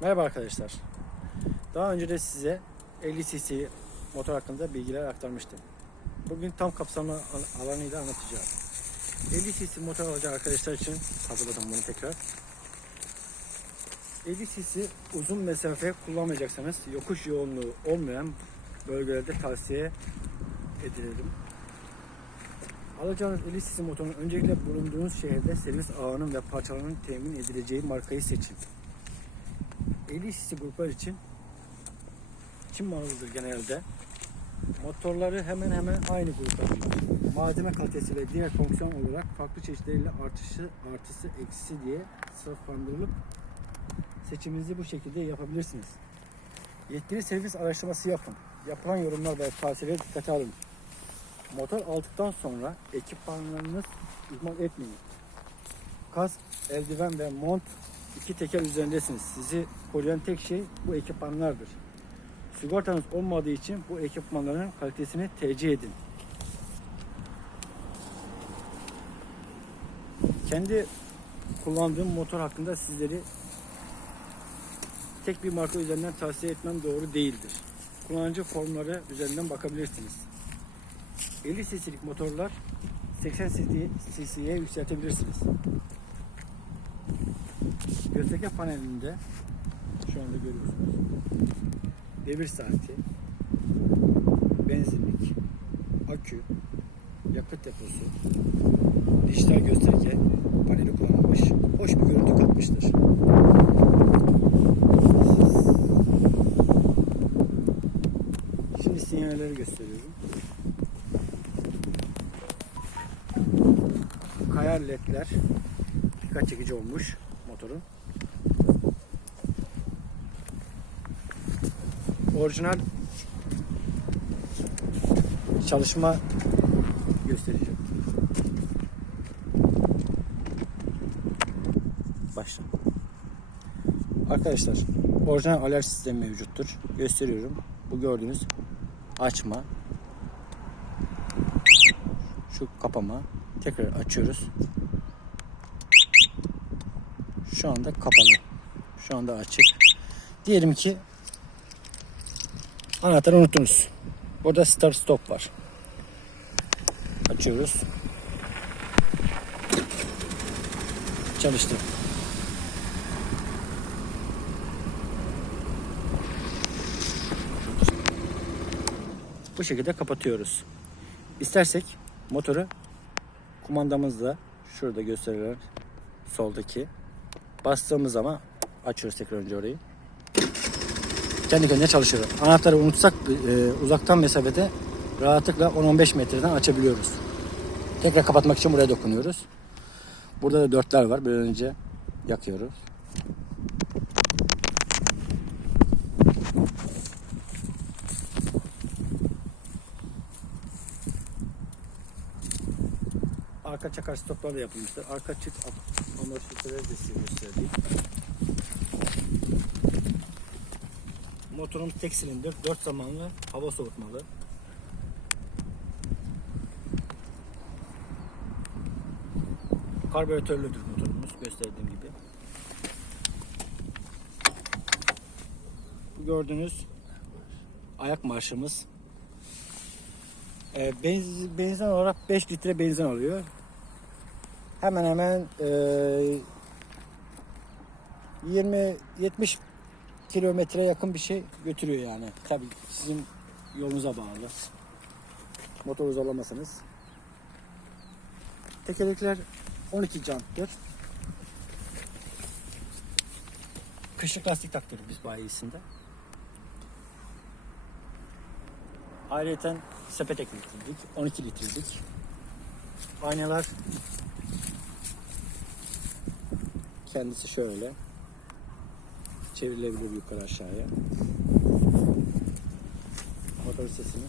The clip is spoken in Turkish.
Merhaba arkadaşlar. Daha önce de size 50 cc motor hakkında bilgiler aktarmıştım. Bugün tam kapsamlı al- alanıyla anlatacağım. 50 cc motor alacak arkadaşlar için hazırladım bunu tekrar. 50 cc uzun mesafe kullanmayacaksanız yokuş yoğunluğu olmayan bölgelerde tavsiye edilelim. Alacağınız 50 cc motorun öncelikle bulunduğunuz şehirde servis ağının ve parçalarının temin edileceği markayı seçin. 50 cc gruplar için Çin malıdır genelde. Motorları hemen hemen aynı grupta. Malzeme kalitesi ve diğer fonksiyon olarak farklı çeşitleriyle artışı, artısı, eksisi diye sınıflandırılıp seçiminizi bu şekilde yapabilirsiniz. Yetkili servis araştırması yapın. Yapılan yorumlar ve tavsiyeleri dikkate alın. Motor aldıktan sonra ekipmanlarınız ihmal etmeyin. Kask, eldiven ve mont iki teker üzerindesiniz. Sizi koruyan tek şey bu ekipmanlardır. Sigortanız olmadığı için bu ekipmanların kalitesini tercih edin. Kendi kullandığım motor hakkında sizleri tek bir marka üzerinden tavsiye etmem doğru değildir. Kullanıcı formları üzerinden bakabilirsiniz. 50 cc'lik motorlar 80 cc'ye yükseltebilirsiniz. Gösterge panelinde şu anda görüyorsunuz. Devir saati, benzinlik, akü, yakıt deposu, dijital gösterge paneli kullanılmış. Hoş bir görüntü katmıştır. Şimdi sinyalleri gösteriyorum. Kayar ledler dikkat çekici olmuş motorun. Orijinal çalışma göstereceğim. Başla. Arkadaşlar orijinal alarm sistemi mevcuttur. Gösteriyorum. Bu gördüğünüz açma. Şu kapama. Tekrar açıyoruz. Şu anda kapalı. Şu anda açık. Diyelim ki anahtarı unuttunuz. Burada start stop var. Açıyoruz. Çalıştı. Bu şekilde kapatıyoruz. İstersek motoru kumandamızla şurada gösterilen soldaki bastığımız zaman açıyoruz tekrar önce orayı. Kendi kendine çalışıyor. Anahtarı unutsak e, uzaktan mesafede rahatlıkla 10-15 metreden açabiliyoruz. Tekrar kapatmak için buraya dokunuyoruz. Burada da dörtler var. Bir önce yakıyoruz. Arka çakar stoplar da yapılmıştır. Arka çift amortisörleri de size göstereyim. Motorumuz tek silindir, 4 zamanlı hava soğutmalı. Karbüratörlüdür motorumuz gösterdiğim gibi. Bu gördüğünüz ayak marşımız. Ee, benzin, benzin olarak 5 litre benzin alıyor. Hemen hemen e, 20-70 kilometre yakın bir şey götürüyor yani. Tabii sizin yolunuza bağlı. Motor zorlamasanız. Tekerlekler 12 janttır. Kışlık lastik taktırdık biz bayisinde. Ayrıca sepet ekledik. 12 litrelik. Aynalar kendisi şöyle çevrilebilir yukarı aşağıya. Motor sesini